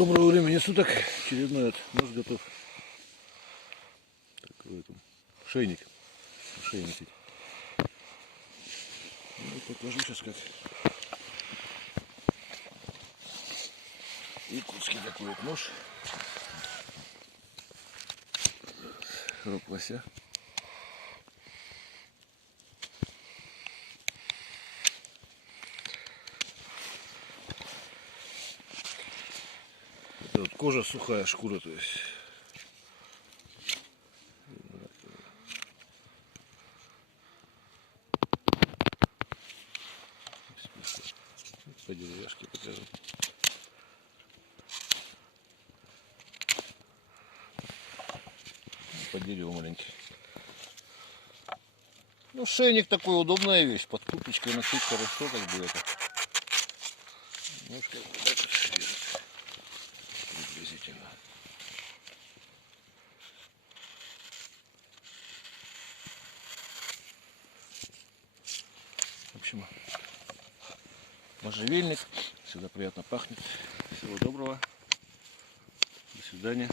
Доброго времени суток. Очередной нож готов. Такой там шейник. Шею носить. Ну, покажу сейчас как. Якутский такой вот нож. Рог лося. Это вот кожа сухая, шкура, то есть. По деревяшке покажу. По дереву маленький. Ну, шейник такой, удобная вещь. Под курточкой носить хорошо, как бы это. Немножко вот так вот приблизительно. В общем, можжевельник. Всегда приятно пахнет. Всего доброго. До свидания.